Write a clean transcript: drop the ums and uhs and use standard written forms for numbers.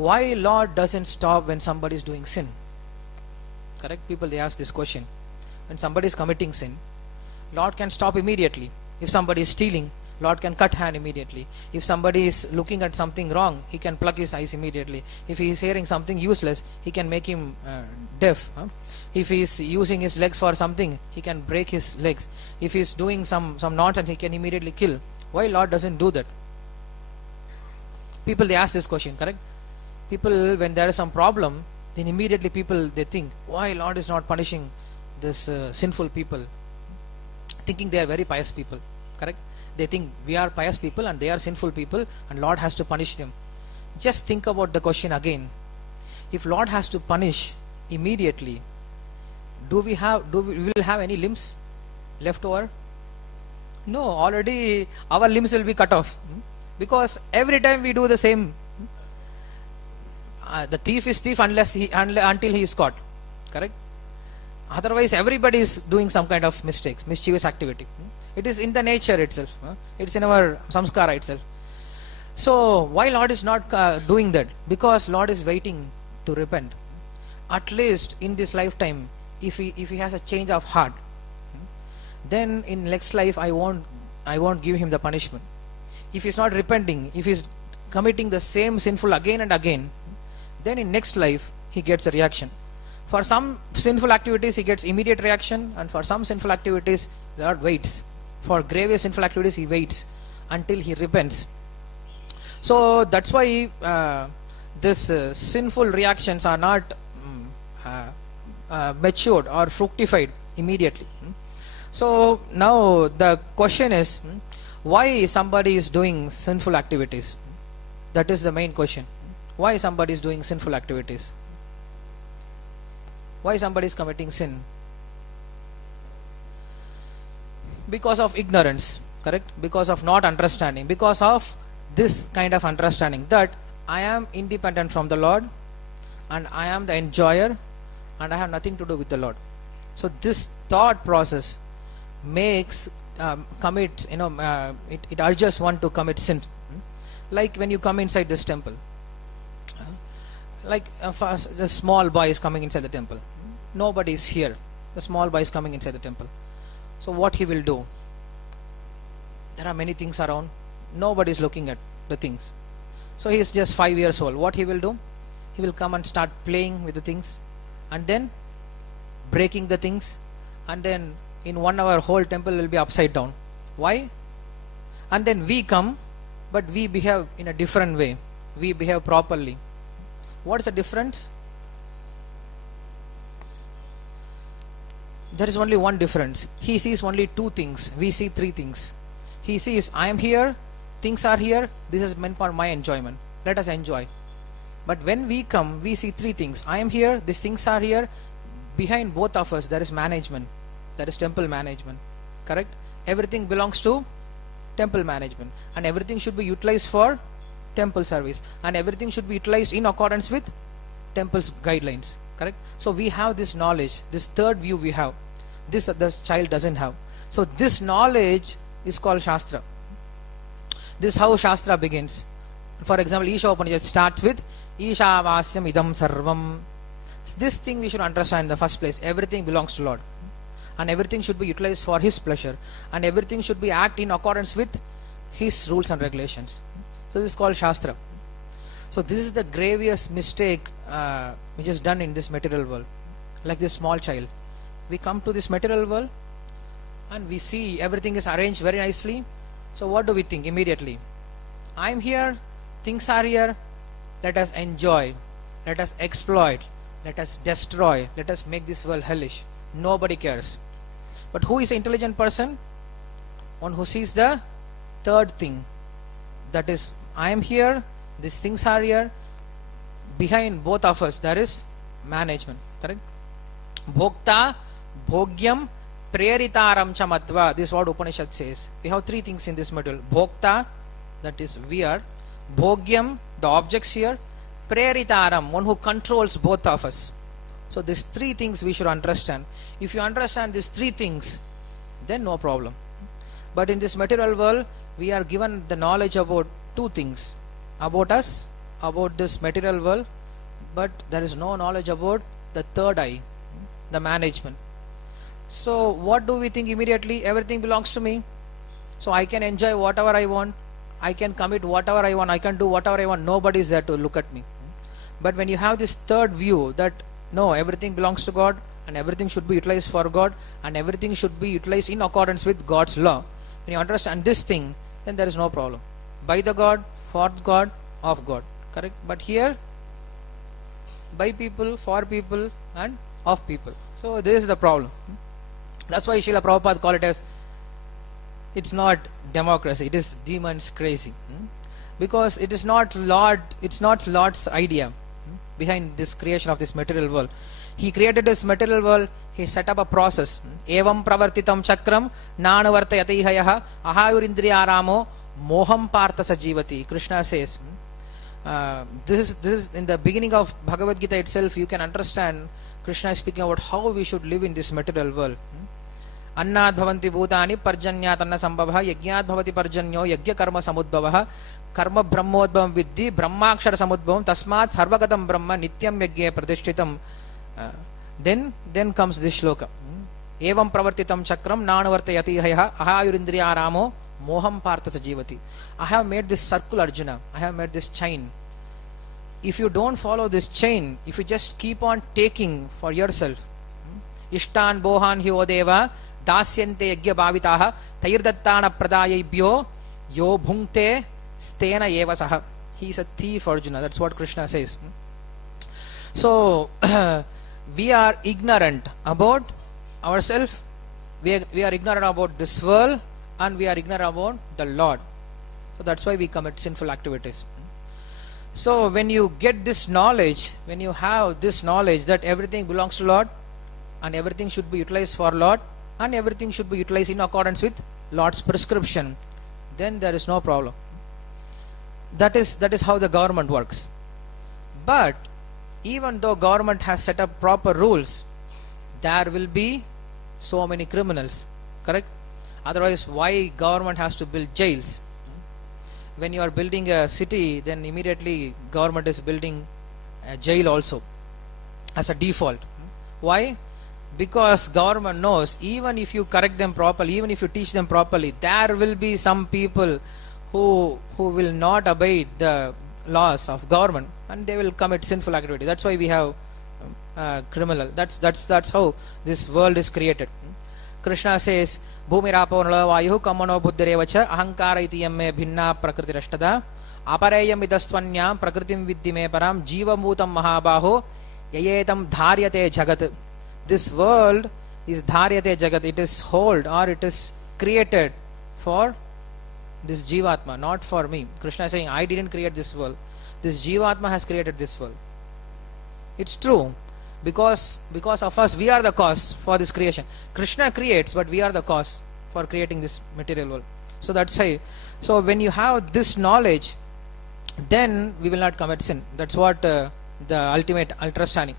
why Lord doesn't stop when somebody is doing sin? Correct? People, they ask this question. When somebody is committing sin, Lord can stop immediately. If somebody is stealing, Lord can cut hand immediately. If somebody is looking at something wrong, he can plug his eyes immediately. If he is hearing something useless, he can make him deaf. If he is using his legs for something, he can break his legs. If he is doing some nonsense, he can immediately kill. Why Lord doesn't do that? People, they ask this question, correct? People, when there is some problem, then immediately people, they think, why Lord is not punishing this sinful people? Thinking they are very pious people, correct? They think we are pious people and they are sinful people and Lord has to punish them. Just think about the question again. If Lord has to punish immediately, will we have any limbs left over? No, already our limbs will be cut off. Because every time we do the same. The thief is thief until he is caught, correct? Otherwise everybody is doing some kind of mistakes, mischievous activity. It is in the nature itself. It's in our samskara itself. So why Lord is not doing that? Because Lord is waiting to repent. At least in this lifetime, if he has a change of heart, then in next life I won't give him the punishment. If he's not repenting, if he's committing the same sinful again and again, then in next life he gets a reaction. For some sinful activities he gets immediate reaction, and for some sinful activities the Lord waits. For grievous sinful activities he waits until he repents. So that's why this sinful reactions are not matured or fructified immediately. So now the question is, why somebody is doing sinful activities? That is the main question. Why somebody is doing sinful activities? Why somebody is committing sin? Because of ignorance, correct? Because of not understanding. Because of this kind of understanding that I am independent from the Lord and I am the enjoyer and I have nothing to do with the Lord. So this thought process makes commits, it urges one to commit sin. Like when you come inside this temple, like the small boy is coming inside the temple. Nobody is here. The small boy is coming inside the temple. So what he will do? There are many things around. Nobody is looking at the things. So he is just 5 years old. What he will do? He will come and start playing with the things, and then breaking the things, and then in 1 hour whole temple will be upside down. Why? And then we come, but we behave in a different way. We behave properly. What is the difference? There is only one difference. He sees only 2 things. We see 3 things. He sees, I am here, things are here, this is meant for my enjoyment. Let us enjoy. But when we come, we see 3 things. I am here, these things are here. Behind both of us there is management. That is temple management. Correct? Everything belongs to temple management, and everything should be utilized for temple service, and everything should be utilized in accordance with temple's guidelines. Correct? So we have this knowledge, this third view we have. This child doesn't have. So this knowledge is called Shastra. This is how Shastra begins. For example, Isha Upanishad starts with Isha Vasyam Idam Sarvam. This thing we should understand in the first place. Everything belongs to Lord, and everything should be utilized for His pleasure, and everything should be acted in accordance with His rules and regulations. So this is called Shastra. So this is the gravest mistake which is done in this material world. Like this small child, we come to this material world and we see everything is arranged very nicely. So what do we think immediately? I am here, things are here, let us enjoy, let us exploit, let us destroy, let us make this world hellish. Nobody cares. But who is an intelligent person? One who sees the third thing, that is, I am here, these things are here. Behind both of us there is management. Correct? Bhokta, Bhogyam, Preritaram Chamatva. This is what Upanishad says. We have 3 things in this module. Bhokta, that is we are. Bhogyam, the objects here. Preritaram, one who controls both of us. So these 3 things we should understand. If you understand these 3 things, then no problem. But in this material world, we are given the knowledge about 2 things. About us about this material world, but there is no knowledge about the third eye, the management. So what do we think immediately? Everything belongs to me, so I can enjoy whatever I want, I can commit whatever I want, I can do whatever I want, nobody is there to look at me. But when you have this third view that no, everything belongs to God and everything should be utilized for God and everything should be utilized in accordance with God's law, when you understand this thing, then there is no problem. By the God, for God, of God, correct? But here, by people, for people, and of people. So this is the problem. That's why Srila Prabhupada called it as, it's not democracy, it is demons crazy. Because it is not Lord, it's not Lord's idea behind this creation of this material world. He created this material world, he set up a process. Evam pravartitam chakram nanuvartayati hayaha ahayurindriyaramo moham partha sajivati. Krishna says, this is in the beginning of Bhagavad Gita itself. You can understand Krishna is speaking about how we should live in this material world. Annad bhavanti bhutani parjanyat anna sambhavah yajnat bhavati parjanyo yajna karma samudbhavah karma brahmodbhavam viddhi brahmakshara samudbhavam tasmat sarvagatam brahma nityam yajne pradishtitam. Then comes this shloka. Evam pravartitam chakram nanuvartayati hayaha ahayurindriyaramo moham partha sajivati. I have made this circle, Arjuna. I have made this chain. If you don't follow this chain, if you just keep on taking for yourself, ishtan bohan hi odeva dasyante yagya bhavitaha tayirdattana pradayebhyo yo bhunkte stena eva saha. He is a thief, Arjuna. That's what Krishna says. So we are ignorant about ourselves, we are ignorant about this world, and we are ignorant about the Lord. So that's why we commit sinful activities. So when you get this knowledge, when you have this knowledge that everything belongs to Lord and everything should be utilized for Lord and everything should be utilized in accordance with Lord's prescription, then there is no problem. That is how the government works. But even though government has set up proper rules, there will be so many criminals, correct? Otherwise, why government has to build jails? When you are building a city, then immediately government is building a jail also as a default. Why? Because government knows even if you correct them properly, even if you teach them properly, there will be some people who will not obey the laws of government and they will commit sinful activity. That's why we have criminal. That's how this world is created. Krishna says, Bhumirapo Nalavayu Kamano Buddharevacha Ahankara iti yamme bhinna prakriti rashtada Aparayam idastvanyam prakritim viddime param Jiva mutam mahabaho Yayetam dharyate jagat. This world is dharyate jagat. It is hold or it is created for this Jivatma, not for me. Krishna is saying, I didn't create this world. This Jivatma has created this world. It's true. Because of us, we are the cause for this creation. Krishna creates, but we are the cause for creating this material world. So that's why. So when you have this knowledge, then we will not commit sin. That's what the ultimate understanding.